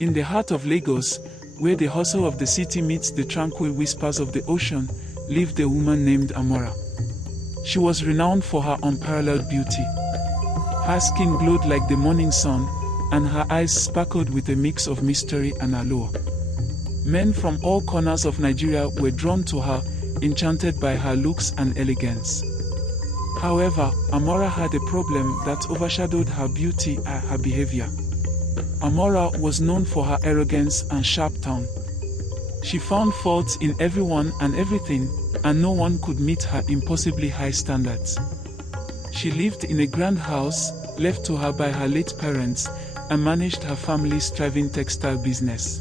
In the heart of Lagos, where the hustle of the city meets the tranquil whispers of the ocean, lived a woman named Amara. She was renowned for her unparalleled beauty. Her skin glowed like the morning sun, and her eyes sparkled with a mix of mystery and allure. Men from all corners of Nigeria were drawn to her, enchanted by her looks and elegance. However, Amara had a problem that overshadowed her beauty and her behavior. Amara was known for her arrogance and sharp tongue. She found faults in everyone and everything, and no one could meet her impossibly high standards. She lived in a grand house, left to her by her late parents, and managed her family's thriving textile business.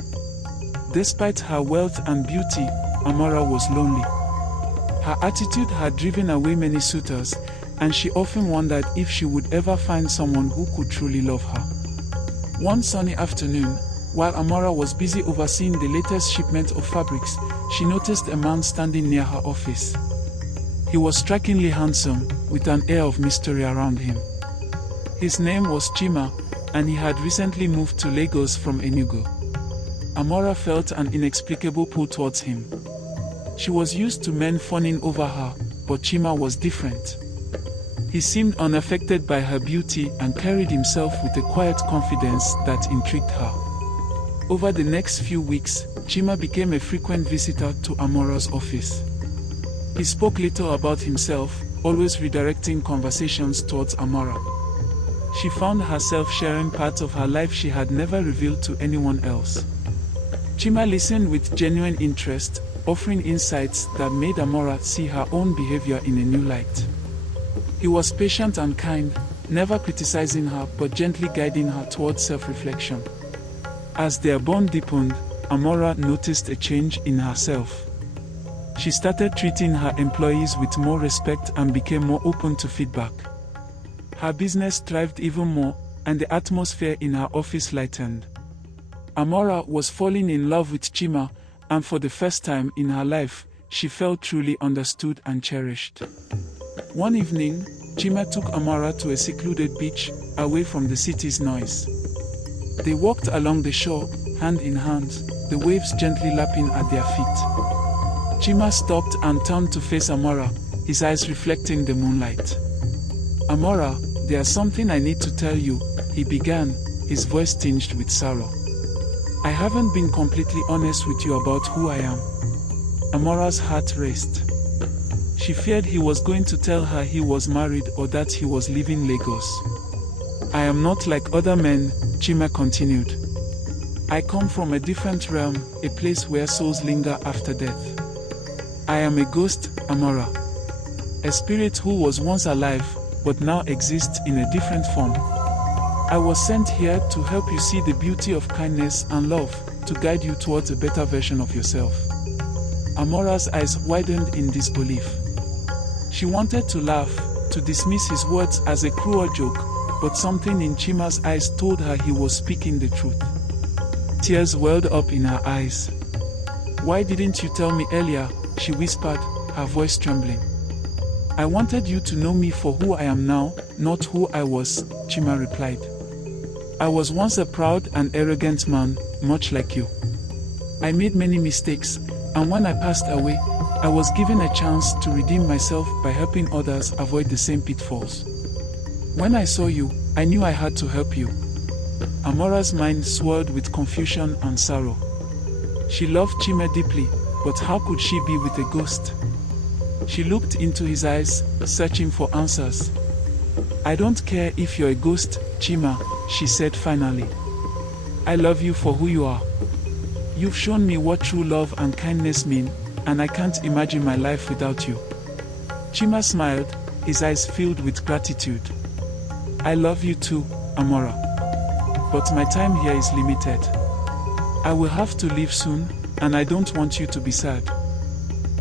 Despite her wealth and beauty, Amara was lonely. Her attitude had driven away many suitors, and she often wondered if she would ever find someone who could truly love her. One sunny afternoon, while Amara was busy overseeing the latest shipment of fabrics, she noticed a man standing near her office. He was strikingly handsome, with an air of mystery around him. His name was Chima, and he had recently moved to Lagos from Enugu. Amara felt an inexplicable pull towards him. She was used to men fawning over her, but Chima was different. He seemed unaffected by her beauty and carried himself with a quiet confidence that intrigued her. Over the next few weeks, Chima became a frequent visitor to Amara's office. He spoke little about himself, always redirecting conversations towards Amara. She found herself sharing parts of her life she had never revealed to anyone else. Chima listened with genuine interest, offering insights that made Amara see her own behavior in a new light. He was patient and kind, never criticizing her but gently guiding her towards self-reflection. As their bond deepened, Amara noticed a change in herself. She started treating her employees with more respect and became more open to feedback. Her business thrived even more, and the atmosphere in her office lightened. Amara was falling in love with Chima, and for the first time in her life, she felt truly understood and cherished. One evening, Chima took Amara to a secluded beach, away from the city's noise. They walked along the shore, hand in hand, the waves gently lapping at their feet. Chima stopped and turned to face Amara, his eyes reflecting the moonlight. "Amara, there's something I need to tell you," he began, his voice tinged with sorrow. "I haven't been completely honest with you about who I am." Amara's heart raced. She feared he was going to tell her he was married or that he was leaving Lagos. "I am not like other men," Chima continued. "I come from a different realm, a place where souls linger after death. I am a ghost, Amara. A spirit who was once alive, but now exists in a different form. I was sent here to help you see the beauty of kindness and love, to guide you towards a better version of yourself." Amara's eyes widened in disbelief. She wanted to laugh, to dismiss his words as a cruel joke, but something in Chima's eyes told her he was speaking the truth. Tears welled up in her eyes. "Why didn't you tell me earlier?" she whispered, her voice trembling. "I wanted you to know me for who I am now, not who I was," Chima replied. "I was once a proud and arrogant man, much like you. I made many mistakes, and when I passed away, I was given a chance to redeem myself by helping others avoid the same pitfalls. When I saw you, I knew I had to help you." Amara's mind swirled with confusion and sorrow. She loved Chima deeply, but how could she be with a ghost? She looked into his eyes, searching for answers. "I don't care if you're a ghost, Chima," she said finally. "I love you for who you are. You've shown me what true love and kindness mean, and I can't imagine my life without you." Chima smiled, his eyes filled with gratitude. "I love you too, Amara. But my time here is limited. I will have to leave soon, and I don't want you to be sad."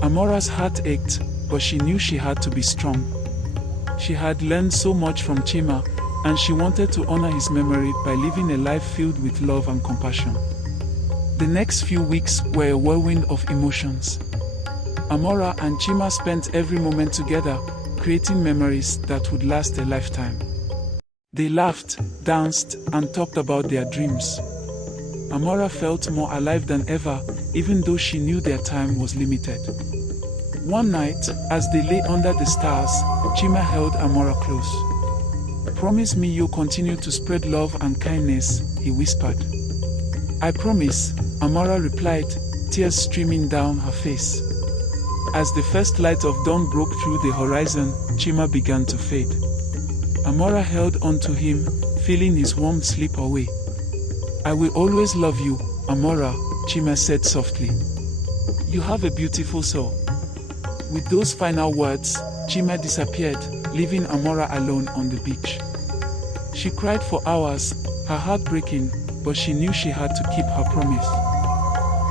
Amara's heart ached, but she knew she had to be strong. She had learned so much from Chima, and she wanted to honor his memory by living a life filled with love and compassion. The next few weeks were a whirlwind of emotions. Amara and Chima spent every moment together, creating memories that would last a lifetime. They laughed, danced, and talked about their dreams. Amara felt more alive than ever, even though she knew their time was limited. One night, as they lay under the stars, Chima held Amara close. "Promise me you'll continue to spread love and kindness," he whispered. "I promise," Amara replied, tears streaming down her face. As the first light of dawn broke through the horizon, Chima began to fade. Amara held on to him, feeling his warmth slip away. "I will always love you, Amara," Chima said softly. "You have a beautiful soul." With those final words, Chima disappeared, leaving Amara alone on the beach. She cried for hours, her heart breaking, but she knew she had to keep her promise.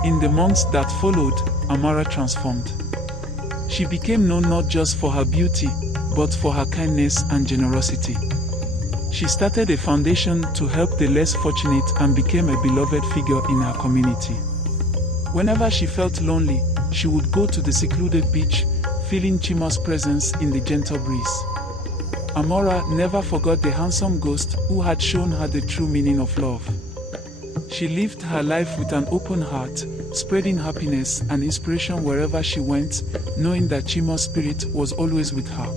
In the months that followed, Amara transformed. She became known not just for her beauty, but for her kindness and generosity. She started a foundation to help the less fortunate and became a beloved figure in her community. Whenever she felt lonely, she would go to the secluded beach, feeling Chima's presence in the gentle breeze. Amara never forgot the handsome ghost who had shown her the true meaning of love. She lived her life with an open heart, spreading happiness and inspiration wherever she went, knowing that Chima's spirit was always with her.